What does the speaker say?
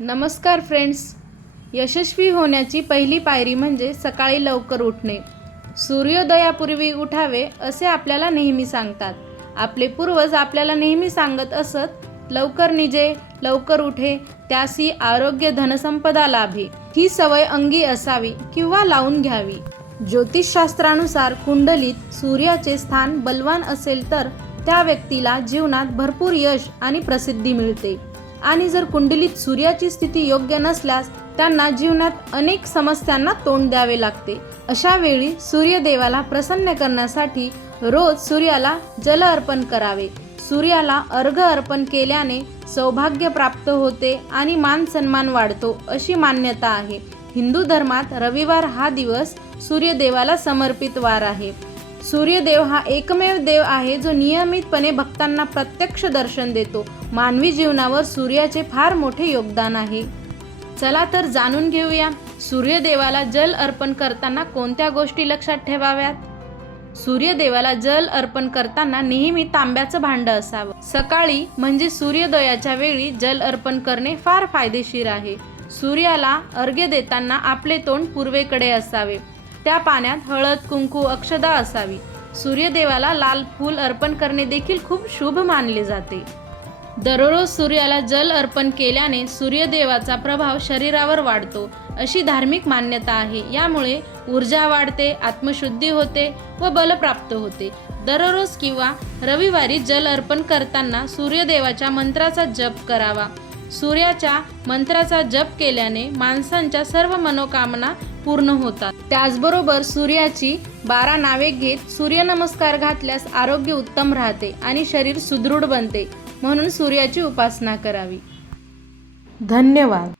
नमस्कार फ्रेंड्स. यशस्वी होण्याची पहिली पायरी म्हणजे सकाळी लवकर उठणे. सूर्योदयापूर्वी उठावे असे आपल्याला नेहमी सांगतात. आपले पूर्वज आपल्याला नेहमी सांगत असत लवकर निजे लवकर उठे त्यासी आरोग्य धनसंपदा लाभे. ही सवय अंगी असावी किंवा लावून घ्यावी. ज्योतिषशास्त्रानुसार कुंडलीत सूर्याचे स्थान बलवान असेल तर त्या व्यक्तीला जीवनात भरपूर यश आणि प्रसिद्धी मिळते. आणि जर कुंडलीत सूर्याची स्थिती योग्य नसल्यास त्यांना जीवनात अनेक समस्यांना तोंड द्यावे लागते. अशा वेळी सूर्यदेवाला प्रसन्न करण्यासाठी रोज सूर्याला जल अर्पण करावे. सूर्याला अर्घ अर्पण केल्याने सौभाग्य प्राप्त होते आणि मान सन्मान वाढतो अशी मान्यता आहे. हिंदू धर्मात रविवार हा दिवस सूर्यदेवाला समर्पित वार आहे. सूर्यदेव हा एकमेव देव आहे जो नियमितपणे भक्तांना प्रत्यक्ष दर्शन देतो. मानवी जीवनावर सूर्याचे फार मोठे योगदान आहे. चला तर जाणून घेऊया सूर्यदेवाला जल अर्पण करताना कोणत्या गोष्टी लक्षात ठेवाव्यात? सूर्यदेवाला जल अर्पण करताना नेहमी तांब्याचं भांड असावं. सकाळी म्हणजे सूर्योदयाच्या वेळी जल अर्पण करणे फार फायदेशीर आहे. सूर्याला अर्घ्य देताना आपले तोंड पूर्वेकडे असावे. त्या पाण्यात हळद कुंकू अक्षदा असावी. सूर्यदेवाला लाल फूल अर्पण करणे देखील खूप शुभ मानले जाते. दररोज सूर्याला जल अर्पण केल्याने सूर्यदेवाचा प्रभाव शरीरावर वाढतो अशी धार्मिक मान्यता आहे. यामुळे ऊर्जा वाढते आत्मशुद्धी होते व बल प्राप्त होते. दररोज किंवा रविवारी जल अर्पण करताना सूर्यदेवाच्या मंत्राचा जप करावा. सूर्याच्या मंत्राचा जप केल्याने माणसांच्या सर्व मनोकामना पूर्ण होतात. त्याचबरोबर सूर्याची बारा नावे घेत सूर्यनमस्कार घातल्यास आरोग्य उत्तम राहते आणि शरीर सुदृढ बनते म्हणून सूर्याची उपासना करावी. धन्यवाद.